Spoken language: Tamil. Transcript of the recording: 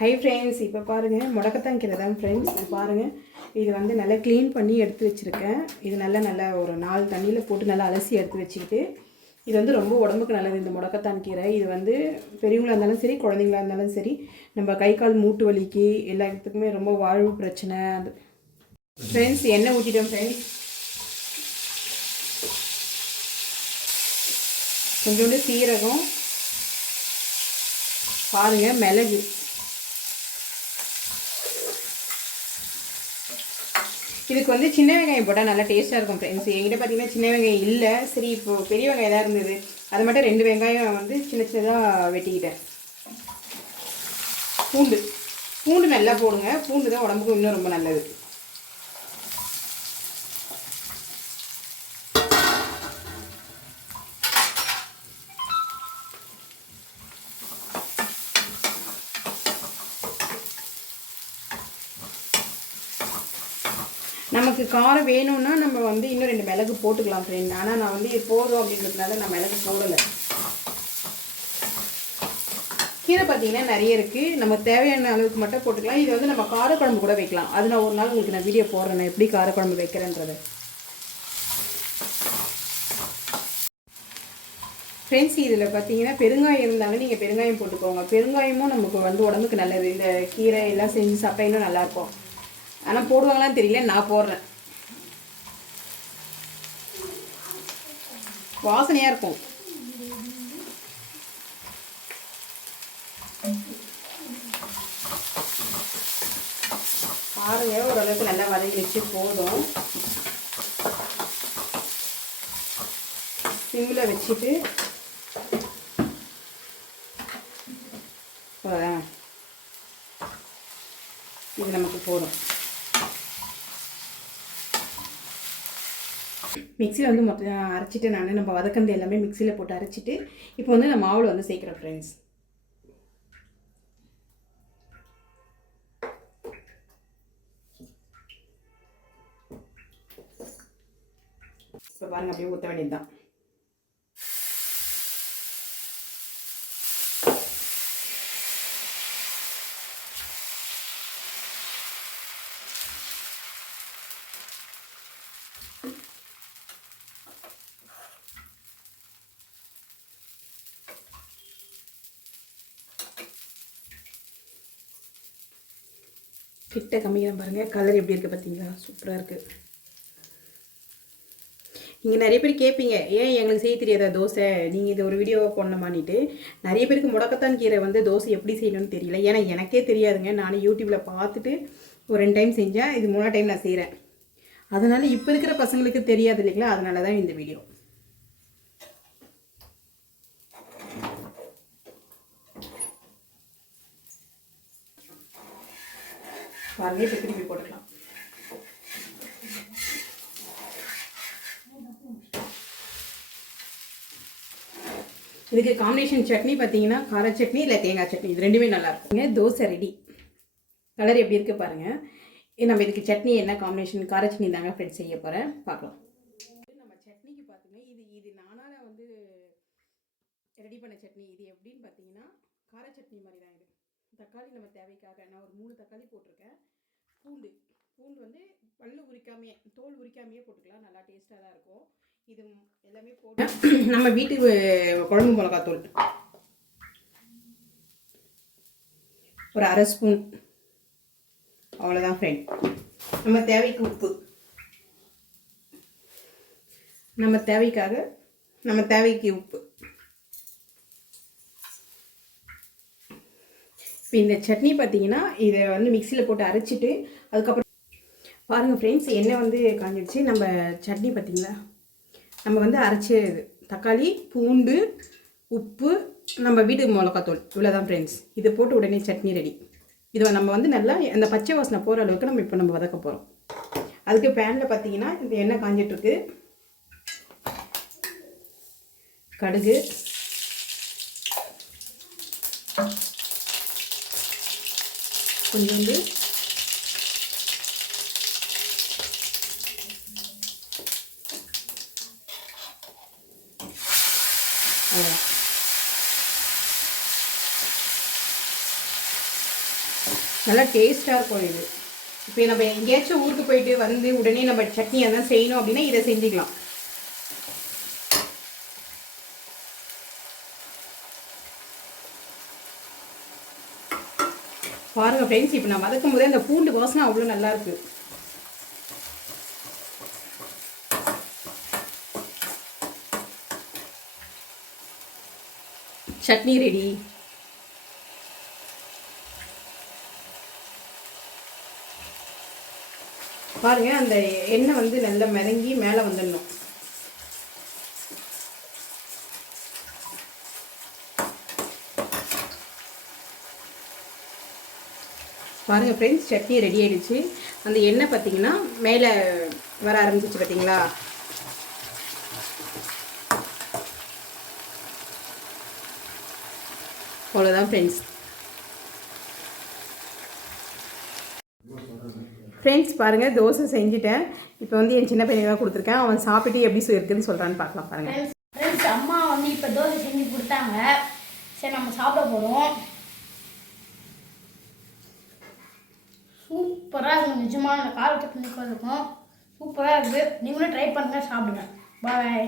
ஹை ஃப்ரெண்ட்ஸ், இப்போ பாருங்கள் முடக்கத்தான் கீரை தான் ஃப்ரெண்ட்ஸ். இது பாருங்கள், இது வந்து நல்லா க்ளீன் பண்ணி எடுத்து வச்சுருக்கேன். இது நல்லா ஒரு 4 தண்ணியில் போட்டு நல்லா அலசி எடுத்து வச்சுக்கிட்டு, இது வந்து ரொம்ப உடம்புக்கு நல்லது இந்த முடக்கத்தான் கீரை. இது வந்து பெரியவங்களாக இருந்தாலும் சரி, குழந்தைங்களா இருந்தாலும் சரி, நம்ம கை கால் மூட்டு வலிக்கு எல்லாத்துக்குமே ரொம்ப வாழ்வு பிரச்சனை. ஃப்ரெண்ட்ஸ், எண்ணெய் ஊற்றிட்டோம் ஃப்ரெண்ட்ஸ். கொஞ்சோண்டு சீரகம், பாருங்கள் மிளகு, இதுக்கு வந்து சின்ன வெங்காயம் போட்டால் நல்லா டேஸ்ட்டாக இருக்கும் ஃப்ரெண்ட்ஸ். என்கிட்ட பார்த்தீங்கன்னா சின்ன வெங்காயம் இல்லை. சரி, இப்போது பெரிய வெங்காயம் தான் இருந்தது, அது மட்டும் 2 வெங்காயம் வந்து சின்ன சின்னதாக வெட்டிக்கிட்டேன். பூண்டு நல்லா போடுங்க. பூண்டு தான் உடம்புக்கு இன்னும் ரொம்ப நல்லது. நமக்கு காரம் வேணும்னா நம்ம வந்து இன்னும் 2 மிளகு போட்டுக்கலாம் ஃப்ரெண்ட். ஆனால் நான் வந்து இது போதும் அப்படின்றதுனால நான் மிளகு போடலை. கீரை பார்த்தீங்கன்னா நிறைய இருக்குது, நம்ம தேவையான அளவுக்கு மட்டும் போட்டுக்கலாம். இது வந்து நம்ம காரக்குழம்பு கூட வைக்கலாம். அது நான் ஒரு நாள் உங்களுக்கு நான் வீடியோ போடுறேன், நான் எப்படி காரக்குழம்பு வைக்கிறேன்றது. ஃப்ரெண்ட்ஸ், இதில் பார்த்தீங்கன்னா பெருங்காயம் இருந்தாலும் நீங்கள் பெருங்காயம் போட்டுக்கோங்க. பெருங்காயமும் நமக்கு வந்து உடம்புக்கு நல்லது. இந்த கீரை எல்லாம் செஞ்சு சாப்பிட்டா இன்னும் நல்லாயிருக்கும். ஆனால் போடுவாங்களான்னு தெரியல, நான் போடுறேன். வாசனையாக இருக்கும். பாருங்க, ஓரளவுக்கு நல்லா வதங்கி வச்சு போதும். சிம்மில் வச்சுட்டு இது நமக்கு போதும். மிக்சியில் வந்து மொத்தம் அரைச்சிட்டு நம்ம வதக்கந்து எல்லாமே மிக்சியில் போட்டு அரைச்சிட்டு இப்போ வந்து நான் மாவில் வந்து சேர்க்குறேன் ஃப்ரெண்ட்ஸ். இப்போ பாருங்கள், அப்படியே ஊற்ற வேண்டியது தான். கிட்ட கம்மியாக பாருங்கள், கலர் எப்படி இருக்குது பார்த்தீங்களா? சூப்பராக இருக்குது. நீங்கள் நிறைய பேர் கேட்பீங்க, ஏன் எங்களுக்கு செய்ய தெரியாதா தோசை, நீங்கள் இது ஒரு வீடியோவை போடணுமானிட்டு. நிறைய பேருக்கு முடக்கத்தான் கீரை வந்து தோசை எப்படி செய்யணும்னு தெரியல. ஏன்னா எனக்கே தெரியாதுங்க. நானும் யூடியூப்பில் பார்த்துட்டு ஒரு 2 டைம் செஞ்சேன். இது 3ஆவது டைம் நான் செய்கிறேன். அதனால் இப்போ இருக்கிற பசங்களுக்கு தெரியாது இல்லைங்களா, அதனால தான் இந்த வீடியோ. பாருங்க, இப்போ திருப்பி போட்டுக்கலாம். இதுக்கு காம்பினேஷன் சட்னி பார்த்தீங்கன்னா கார சட்னி இல்லை தேங்காய் சட்னி, இது ரெண்டுமே நல்லா இருக்குங்க. தோசை ரெடி. கலர் எப்படி இருக்குது பாருங்கள். நம்ம இதுக்கு சட்னி என்ன காம்பினேஷன், கார சட்னி தாங்க ஃப்ரெண்ட்ஸ் செய்ய போகிறேன், பார்க்கலாம். நம்ம சட்னிக்கு பார்த்துங்க, இது நானால வந்து ரெடி பண்ண சட்னி. இது எப்படின்னு பார்த்தீங்கன்னா கார சட்னி மாதிரி தான். இது தக்காளி நம்ம தேவைக்காக நான் ஒரு 3 தக்காளி போட்டிருக்கேன். பூண்டு வந்து பல்லு உரிக்காமையே, தோல் உரிக்காமையே போட்டுக்கலாம், நல்லா டேஸ்ட்டாக தான் இருக்கும். இது எல்லாமே போட்டு நம்ம வீட்டுக்கு குழம்பு மிளகாத்தூள் ஒரு 1/2 ஸ்பூன், அவ்வளோதான் ஃப்ரெண்ட். நம்ம தேவைக்கு உப்பு, நம்ம தேவைக்கு உப்பு. இப்போ இந்த சட்னி பார்த்தீங்கன்னா இதை வந்து மிக்சியில் போட்டு அரைச்சிட்டு அதுக்கப்புறம் பாருங்கள் ஃப்ரெண்ட்ஸ், எண்ணெய் வந்து காஞ்சிடுச்சு. நம்ம சட்னி பார்த்தீங்களா, நம்ம வந்து அரைச்சி தக்காளி, பூண்டு, உப்பு, நம்ம வீட்டு மிளகாத்தூள், இவ்வளோதான் ஃப்ரெண்ட்ஸ். இதை போட்டு உடனே சட்னி ரெடி. இதை நம்ம வந்து நல்லா அந்த பச்சை வாசனை போகிற அளவுக்கு நம்ம வதக்க போகிறோம். அதுக்கு பேனில் பார்த்தீங்கன்னா இந்த எண்ணெய் காஞ்சிட்ருக்கு. கடுகு, கொஞ்சோண்டு நல்லா டேஸ்ட்டாக இருக்கும் இது. இப்போ நம்ம எங்கேயாச்சும் ஊருக்கு போயிட்டு வந்து உடனே நம்ம சட்னி எதாவது செய்யணும் அப்படின்னா இதை செஞ்சுக்கலாம். பாருங்க ஃப்ரெண்ட்ஸ், இப்போ நான் வதக்கும் போதே அந்த பூண்டு வாசனை அவ்வளோ நல்லா இருக்கு. சட்னி ரெடி. பாருங்க, அந்த எண்ணெய் வந்து நல்லா மிதங்கி மேலே வந்துடணும். பாருங்கள் ஃப்ரெண்ட்ஸ், சட்னி ரெடி ஆகிடுச்சு. அந்த எண்ணெய் பார்த்திங்கன்னா மேலே வர ஆரம்பிச்சிச்சு பார்த்தீங்களா. அவ்வளோதான் ஃப்ரெண்ட்ஸ். பாருங்கள், தோசை செஞ்சுட்டேன். இப்போ வந்து என் சின்ன பையனுக்காக கொடுத்துருக்கேன். அவன் சாப்பிட்டு எப்படி இருக்குதுன்னு சொல்கிறான்னு பார்க்கலாம். பாருங்கள் ஃப்ரெண்ட்ஸ், அம்மா வந்து இப்போ தோசை செஞ்சு கொடுத்தாங்க. சரி, நம்ம சாப்பிட போகிறோம். சூப்பராக இருக்கும். நிஜமான கார சட்னி இருக்கும். சூப்பராக இருக்குது. நீங்களும் ட்ரை பண்ணுங்கள், சாப்பிடுங்க. பாய்.